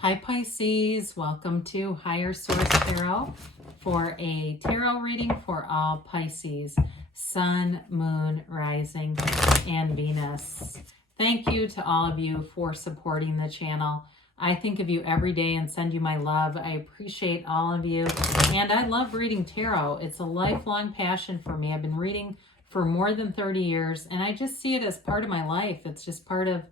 Hi Pisces, welcome to Higher Source Tarot for a tarot reading for all Pisces, Sun, Moon, Rising, and Venus. Thank you to all of you for supporting the channel. I think of you every day and send you my love. I appreciate all of you, and I love reading tarot. It's a lifelong passion for me. I've been reading for more than 30 years, and I just see it as part of my life. It's just part of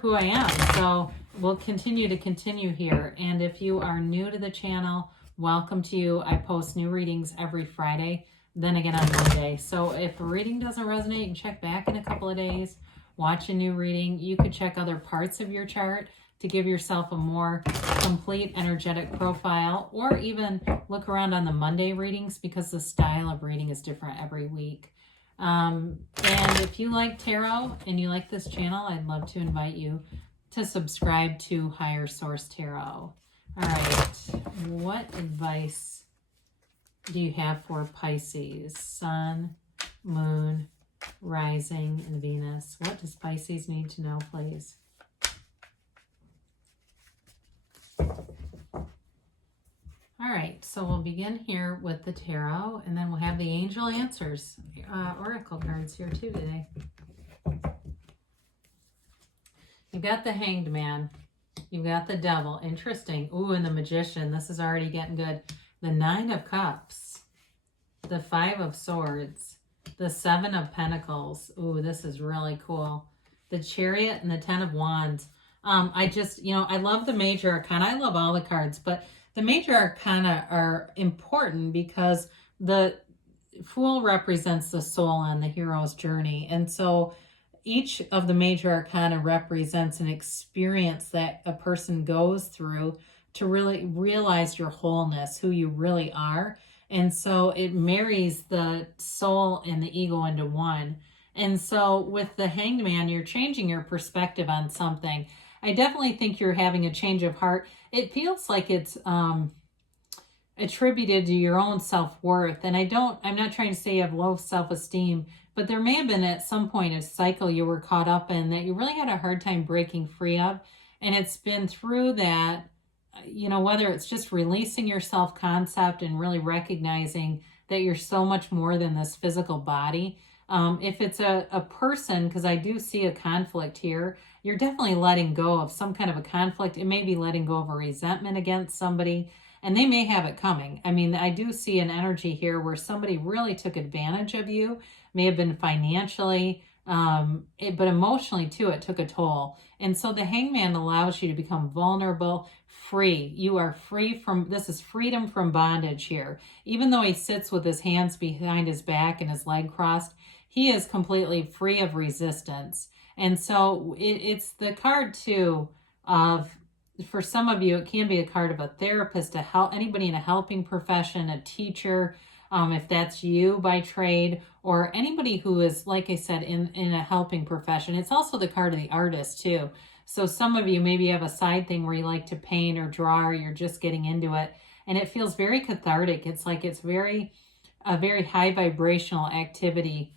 who I am. So we'll continue here. And if you are new to the channel, welcome to you. I post new readings every Friday, then again on Monday. So if a reading doesn't resonate, you can check back in a couple of days, watch a new reading. You could check other parts of your chart to give yourself a more complete energetic profile, or even look around on the Monday readings because the style of reading is different every week. And if you like tarot and you like this channel, I'd love to invite you to subscribe to Higher Source Tarot. All right, what advice do you have for Pisces? Sun, Moon, Rising, and Venus. What does Pisces need to know, please? All right, so we'll begin here with the tarot, and then we'll have the angel answers, oracle cards here too today. You've got the Hanged Man. You've got the Devil. Interesting. Ooh, and the Magician. This is already getting good. The Nine of Cups. The Five of Swords. The Seven of Pentacles. Ooh, this is really cool. The Chariot and the Ten of Wands. I love the Major Arcana. I love all the cards, but the Major Arcana are important because the Fool represents the soul on the hero's journey. And so each of the Major Arcana represents an experience that a person goes through to really realize your wholeness, who you really are. And so it marries the soul and the ego into one. And so with the Hanged Man, you're changing your perspective on something. I definitely think you're having a change of heart. It feels like it's attributed to your own self-worth. And I'm not trying to say you have low self-esteem, but there may have been at some point a cycle you were caught up in that you really had a hard time breaking free of. And it's been through that, whether it's just releasing your self-concept and really recognizing that you're so much more than this physical body. If it's a person, because I do see a conflict here, you're definitely letting go of some kind of a conflict. It may be letting go of a resentment against somebody, and they may have it coming. I mean, I do see an energy here where somebody really took advantage of you, may have been financially, but emotionally too, it took a toll. And so the Hangman allows you to become vulnerable, free. You are free from, this is freedom from bondage here. Even though he sits with his hands behind his back and his leg crossed, he is completely free of resistance. And so it's the card too of, for some of you, it can be a card of a therapist, to help anybody in a helping profession, a teacher, if that's you by trade, or anybody who is, like I said, in a helping profession. It's also the card of the artist too. So some of you maybe have a side thing where you like to paint or draw, or you're just getting into it, and it feels very cathartic. It's like it's a very high vibrational activity.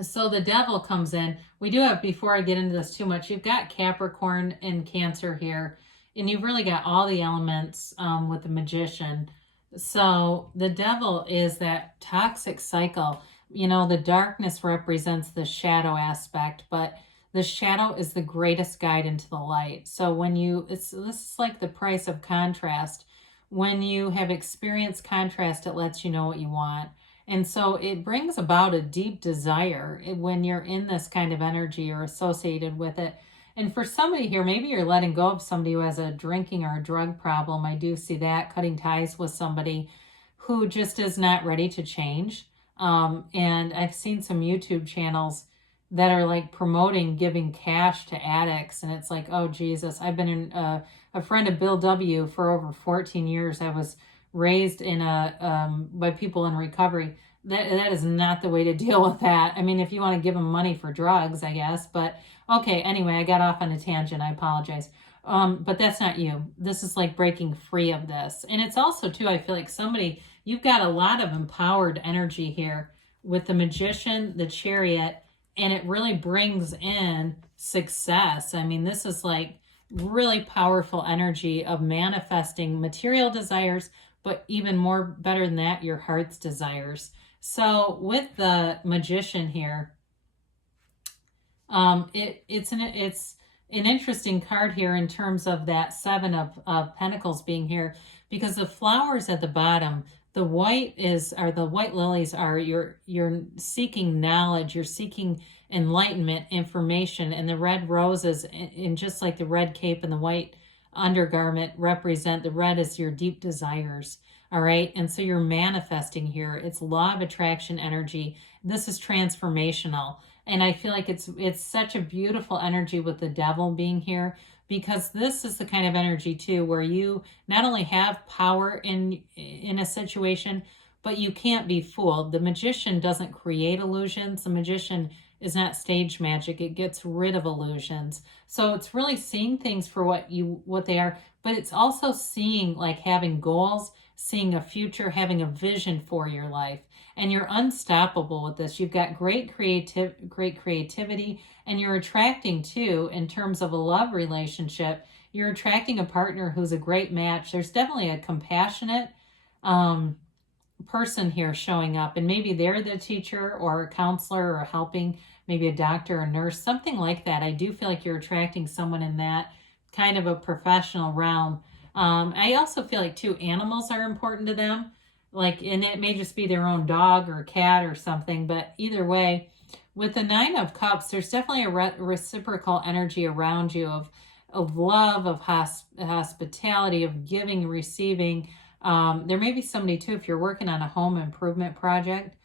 So the Devil comes in. We do have, before I get into this too much, you've got Capricorn and Cancer here, and you've really got all the elements with the Magician. So the Devil is that toxic cycle. The darkness represents the shadow aspect, but the shadow is the greatest guide into the light. So this is like the price of contrast. When you have experienced contrast, it lets you know what you want. And so it brings about a deep desire when you're in this kind of energy or associated with it. And for somebody here, maybe you're letting go of somebody who has a drinking or a drug problem. I do see that, cutting ties with somebody who just is not ready to change. And I've seen some YouTube channels that are like promoting giving cash to addicts. And it's like, oh, Jesus, I've been a friend of Bill W. for over 14 years. I was raised by people in recovery. That is not the way to deal with that. I mean, if you want to give them money for drugs, I guess, but okay. Anyway, I got off on a tangent. I apologize. But that's not you. This is like breaking free of this. And it's also too, I feel like you've got a lot of empowered energy here with the Magician, the Chariot, and it really brings in success. I mean, this is like really powerful energy of manifesting material desires, but even more better than that, your heart's desires. So with the Magician here, it's an interesting card here in terms of that Seven of Pentacles being here, because the flowers at the bottom, the white the white lilies are you're seeking knowledge, you're seeking enlightenment, information, and the red roses, and just like the red cape and the white undergarment represent, the red is your deep desires. All right. And so you're manifesting here. It's law of attraction energy. This is transformational. And I feel like it's such a beautiful energy with the devil being here, because this is the kind of energy too where you not only have power in a situation, but you can't be fooled. The Magician doesn't create illusions. The Magician is not stage magic. It gets rid of illusions. So it's really seeing things for what they are, but it's also seeing, like, having goals, seeing a future, having a vision for your life. And you're unstoppable with this. You've got great creativity, and you're attracting too, in terms of a love relationship, you're attracting a partner who's a great match. There's definitely a compassionate person here showing up, and maybe they're the teacher or a counselor or helping, maybe a doctor or nurse, something like that. I do feel like you're attracting someone in that kind of a professional realm. I also feel like too, animals are important to them. Like, and it may just be their own dog or cat or something, but either way, with the Nine of Cups, there's definitely a reciprocal energy around you of love, of hospitality, of giving, receiving. There may be somebody too, if you're working on a home improvement project,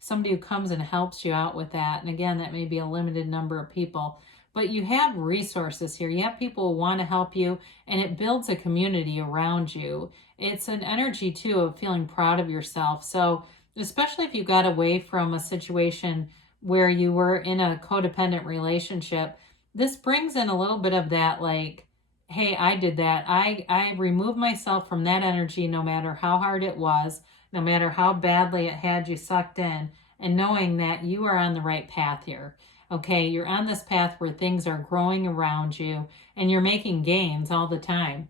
somebody who comes and helps you out with that. And again, that may be a limited number of people, but you have resources here. You have people who want to help you, and it builds a community around you. It's an energy too of feeling proud of yourself. So especially if you got away from a situation where you were in a codependent relationship, this brings in a little bit of that, like, hey, I did that. I removed myself from that energy, no matter how hard it was, no matter how badly it had you sucked in, and knowing that you are on the right path here. Okay, you're on this path where things are growing around you, and you're making gains all the time.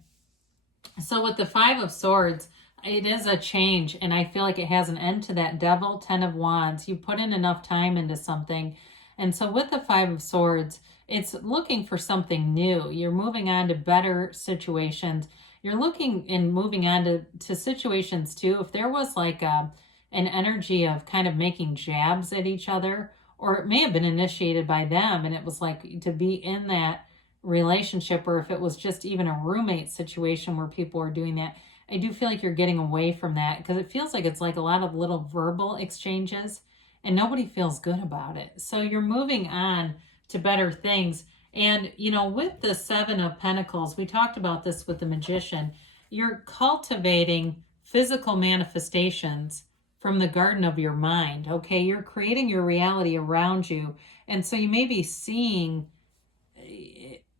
So with the Five of Swords, it is a change, and I feel like it has an end to that devil. 10 of Wands, you put in enough time into something. And so with the Five of Swords, it's looking for something new. You're moving on to better situations. You're looking and moving on to situations too. If there was like an energy of kind of making jabs at each other, or it may have been initiated by them, and it was like to be in that relationship, or if it was just even a roommate situation where people are doing that, I do feel like you're getting away from that, because it feels like it's like a lot of little verbal exchanges, and nobody feels good about it. So you're moving on to better things. And, you know, with the Seven of Pentacles, we talked about this with the Magician, you're cultivating physical manifestations from the garden of your mind. Okay, you're creating your reality around you. And so you may be seeing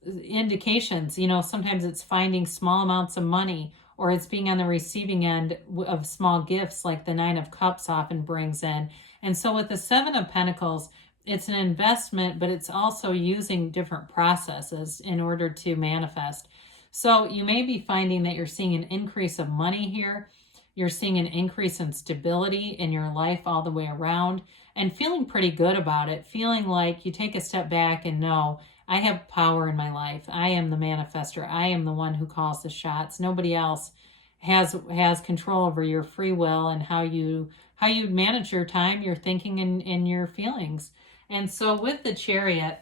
indications, you know, sometimes it's finding small amounts of money, or it's being on the receiving end of small gifts, like the Nine of Cups often brings in. And so with the Seven of Pentacles, it's an investment, but it's also using different processes in order to manifest. So you may be finding that you're seeing an increase of money here. You're seeing an increase in stability in your life all the way around, and feeling pretty good about it. Feeling like you take a step back and know, I have power in my life. I am the manifester. I am the one who calls the shots. Nobody else has control over your free will and how you manage your time, your thinking, and your feelings. And so with the Chariot,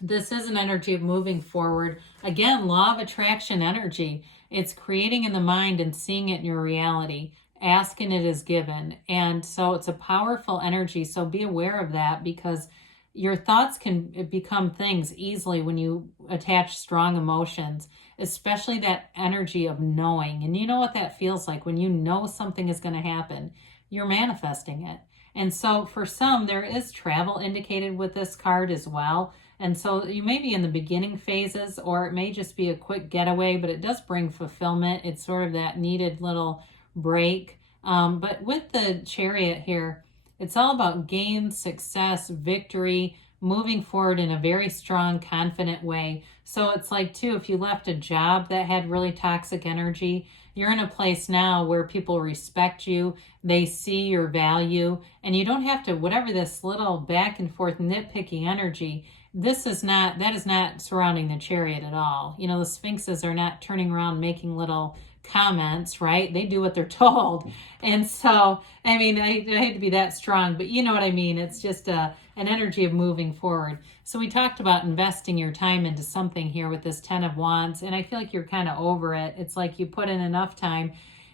this is an energy of moving forward. Again, law of attraction energy. It's creating in the mind and seeing it in your reality. Ask and it is given. And so it's a powerful energy. So be aware of that, because your thoughts can become things easily when you attach strong emotions, especially that energy of knowing. And you know what that feels like when you know something is going to happen. You're manifesting it. And so for some, there is travel indicated with this card as well. And so you may be in the beginning phases, or it may just be a quick getaway, but it does bring fulfillment. It's sort of that needed little break. But with the Chariot here, it's all about gain, success, victory, moving forward in a very strong, confident way. So it's like, too, if you left a job that had really toxic energy, you're in a place now where people respect you, they see your value, and you don't have to, whatever this little back and forth nitpicky energy, that is not surrounding the chariot at all. You know, the sphinxes are not turning around making little comments, right? They do what they're told. And so, I mean, I hate to be that strong, but you know what I mean? It's just an energy of moving forward. So we talked about investing your time into something here with this 10 of Wands, and I feel like you're kind of over it. It's like you put in enough time.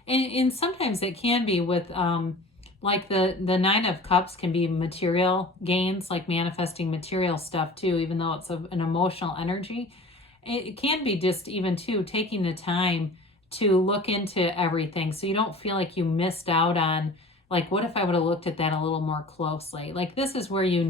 And sometimes it can be with, like the 9 of Cups can be material gains, like manifesting material stuff too, even though it's an emotional energy. It can be just even too, taking the time to look into everything so you don't feel like you missed out on, like, what if I would have looked at that a little more closely? Like, this is where you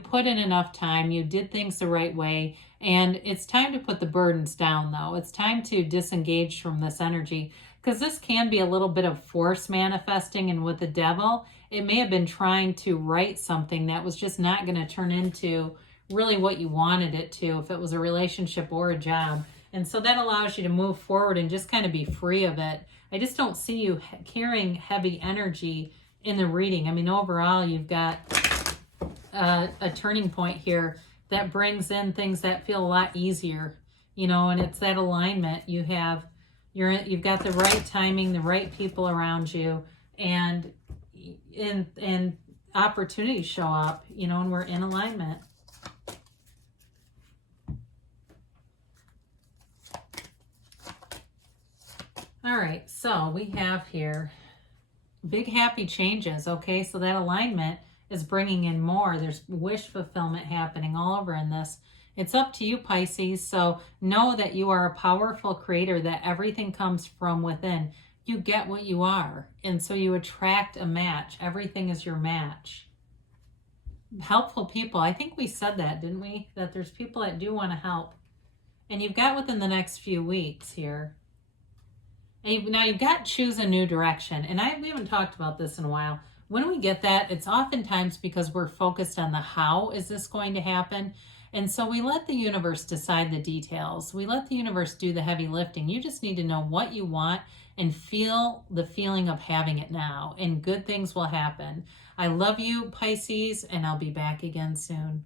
put in enough time, you did things the right way, and it's time to put the burdens down, though. It's time to disengage from this energy, because this can be a little bit of force manifesting, and with the Devil, it may have been trying to write something that was just not going to turn into really what you wanted it to, if it was a relationship or a job. And so that allows you to move forward and just kind of be free of it. I just don't see you carrying heavy energy in the reading. I mean, overall, you've got a turning point here that brings in things that feel a lot easier, you know, and it's that alignment. You've got the right timing, the right people around you, and opportunities show up, you know, and we're in alignment. All right, so we have here big happy changes, okay? So that alignment is bringing in more. There's wish fulfillment happening all over in this. It's up to you, Pisces. So know that you are a powerful creator, that everything comes from within. You get what you are, and so you attract a match. Everything is your match. Helpful people. I think we said that, didn't we? That there's people that do want to help. And you've got within the next few weeks here. Now you've got choose a new direction. And we haven't talked about this in a while. When we get that, it's oftentimes because we're focused on the how is this going to happen. And so we let the universe decide the details. We let the universe do the heavy lifting. You just need to know what you want and feel the feeling of having it now. And good things will happen. I love you, Pisces, and I'll be back again soon.